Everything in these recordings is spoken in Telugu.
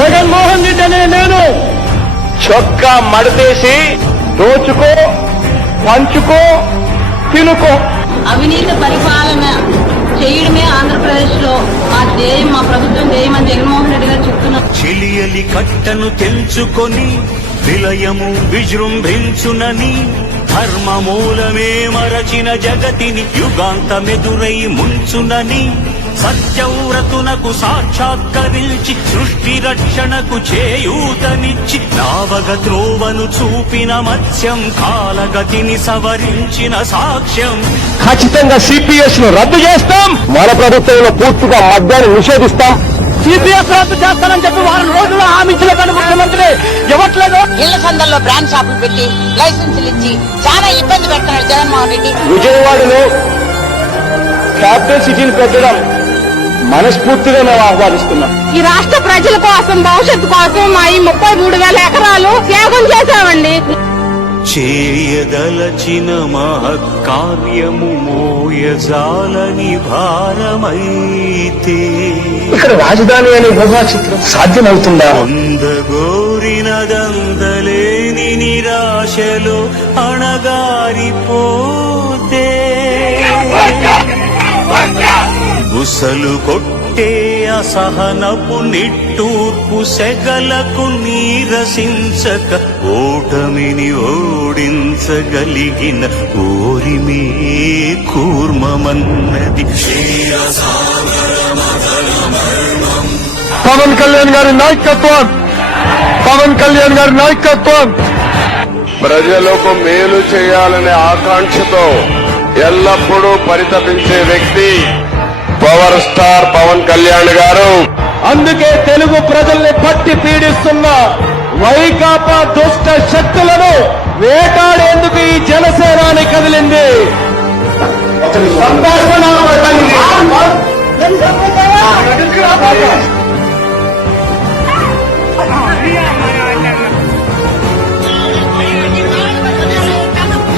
జగన్మోహన్ రెడ్డి అనే నేను చొక్కా మడతేసి దోచుకో పంచుకో తినుకో. అవినీతి పరిపాలన చేయడమే ఆంధ్రప్రదేశ్లో మా ధ్యేయం మా ప్రభుత్వం ధ్యేయం అని జగన్మోహన్ రెడ్డి గారు చెప్తున్నారు. చిలియలి కట్టను తెంచుకొని విలయము విజృంభించునని ధర్మమూలమే మరచిన జగతిని యుగాంతమెదురై ముంచునని సత్యవ్రతునకు సాక్షాత్కరించి సృష్టి రక్షణకు చేయూతనిచ్చి నావగ త్రోవను చూపిన మత్స్యం కాలగతిని సవరించిన సాక్ష్యం. ఖచ్చితంగా సిపిఎస్ను రద్దు చేస్తాం. మన ప్రభుత్వంలో పూర్తిగా మద్యాన్ని నిషేధిస్తాం. సిపిఎస్ రద్దు చేస్తానని చెప్పి వారం రోజులు హామీ ఇచ్చిన కానీ ముఖ్యమంత్రి ఇవ్వట్లేదు. ఇళ్ళ సందర్లో బ్రాండ్ షాపులు పెట్టి లైసెన్సులు ఇచ్చి చాలా ఇబ్బంది పెడుతున్నాడు జగన్మోహన్ రెడ్డి. విజయవాడలో క్యాపిటల్ సిటీని పెట్టడం మనస్ఫూర్తిగా మేము ఆహ్వానిస్తున్నాం. ఈ రాష్ట్ర ప్రజల కోసం భవిష్యత్తు కోసం మా ఈ ముప్పై మూడు వేల ఎకరాలు త్యాగం చేశామండి. చేయదలచిన మహత్కార్యము మోయజాలని భారమైతే. ఇక్కడ రాజధాని అనే ఊహా చిత్రం సాధ్యమవుతుందా పొందగోరినదందలేని నిరాశలో అణగారిపోతే బుసలు కొట్టే అసహనపు నిట్టూర్పు సెగలకు నీరసించక ఓటమిని ఓడించగలిగిన ఓరిమే కూర్మమన్నది. పవన్ కళ్యాణ్ గారి నాయకత్వం! పవన్ కళ్యాణ్ గారి నాయకత్వం! ప్రజలకు మేలు చేయాలనే ఆకాంక్షతో ఎల్లప్పుడూ పరితపించే వ్యక్తి పవర్ స్టార్ పవన్ కళ్యాణ్ గారు. అందుకే తెలుగు ప్రజల్ని పట్టి పీడిస్తున్న వైకాపా దుష్ట శక్తులను వేటాడేందుకు ఈ జనసేనాని కదిలింది?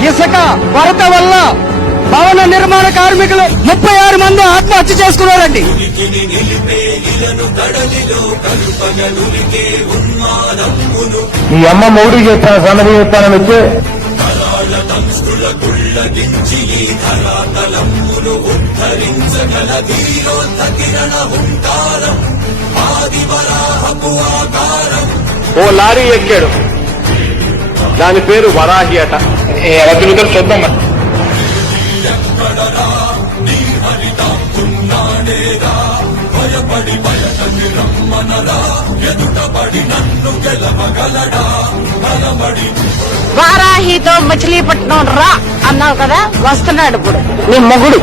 ఇసుక వరద వల్ల భవన నిర్మాణ కార్మికులు ముప్పై ఆరు మంది ఆత్మహత్య చేసుకున్నారండి. ఈ అమ్మ మౌడి చెప్పాను సన్నది చెప్పానని వచ్చి ఓ లారీ ఎక్కాడు. దాని పేరు వరాహి అట. ఎలా తిరుగుతారు చూద్దాం వారాహితో మచిలీపట్నం రా అన్నావు కదా వస్తున్నాడు ఇప్పుడు. నీ మొగుడు.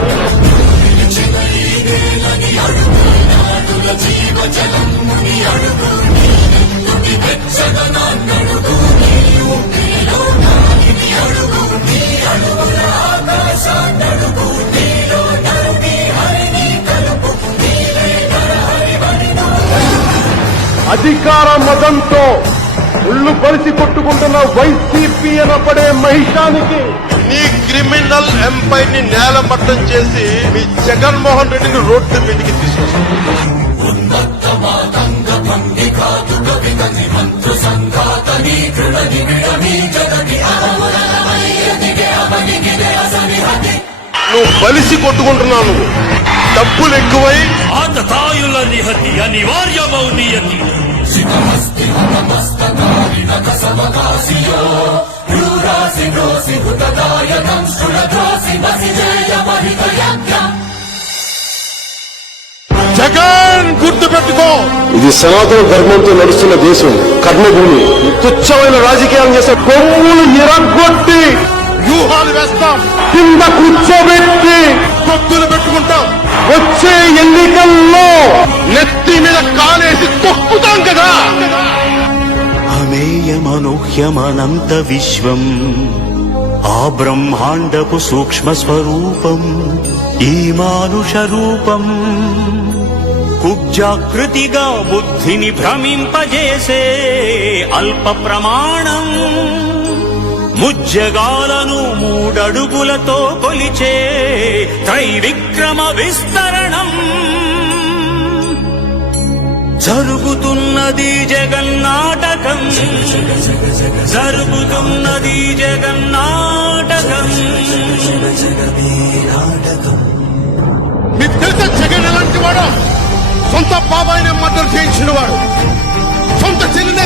అధికార మదంతో ఉళ్ళు కలిసి కొట్టుకుంటున్న వైసీపీ అనపడే మహిషానికి నీ క్రిమినల్ ఎంపైర్ని నేలమట్టం చేసి మీ జగన్మోహన్ రెడ్డిని రోడ్డు మీదకి తీసుకొస్తాం. నువ్వు బలిసి కొట్టుకుంటున్నావు నువ్వు. డబ్బులు ఎక్కువై ఆతతాయుల నిహతి అనివార్యమౌ నియతి జగన్ గుర్తు పెట్టుకో. ఇది సనాతన ధర్మంతో నడుస్తున్న దేశం కర్మభూమి. తుచ్చమైన రాజకీయాలు చేసే కొమ్ములు ఎరగొట్టి వ్యూహాలు వేస్తాం. కింద కూర్చోబెట్టి పొత్తులు పెట్టుకుంటాం. వచ్చే ఎన్నికల్లో నెత్తి మీద కాలేసి తొక్కుతాం కదా. అమేయమనూహ్యమనంత విశ్వం ఆ బ్రహ్మాండపు సూక్ష్మ స్వరూపం ఈ మానుష రూపం కుబ్జాకృతిగా బుద్ధిని భ్రమింపజేసే అల్ప ప్రమాణం ముజ్జగాలను మూడడుగులతో కొలిచే త్రైవిక్రమ విస్తరణం. జరుగుతున్నది జగన్నాటకం. జరుగుతున్నది జగన్నాటకం. మీకు తెలుసా జగన్ ఎలాంటి వాడు సొంత బాబాయిని మద్దతు చేయించిన వాడు సొంత చెల్లినే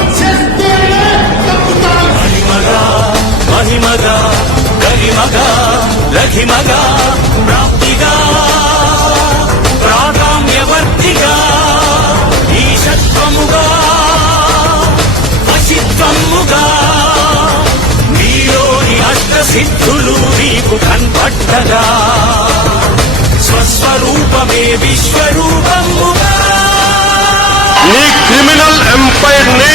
మహిమగా గరిమగా రహిమగా ప్రాప్తిగా ప్రాధాన్యవర్తిగా ఈశత్వముగా వశిత్వముగా నీలోని అష్టసిద్ధులు నీకు కన్పట్టగా స్వస్వరూపమే విశ్వరూపముగా. నీ క్రిమినల్ ఎంపైర్ నే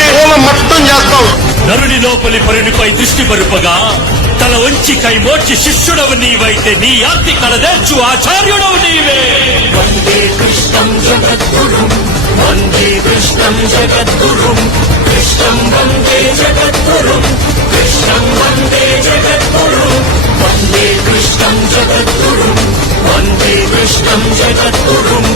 నరుని లోపలి పరునిపై దృష్టి పరుపగా తల వంచి కై మోర్చి శిష్యుడవు నీవైతే నీ ఆర్తి కలదేర్చు ఆచార్యుడవు నీవే. వందే కృష్ణం జగద్గురుం వందే కృష్ణం జగద్గురుం కృష్ణం వందే జగద్గురుం కృష్ణం వందే జగద్గురుం వందే కృష్ణం జగద్గురుం వందే కృష్ణం జగద్గురుం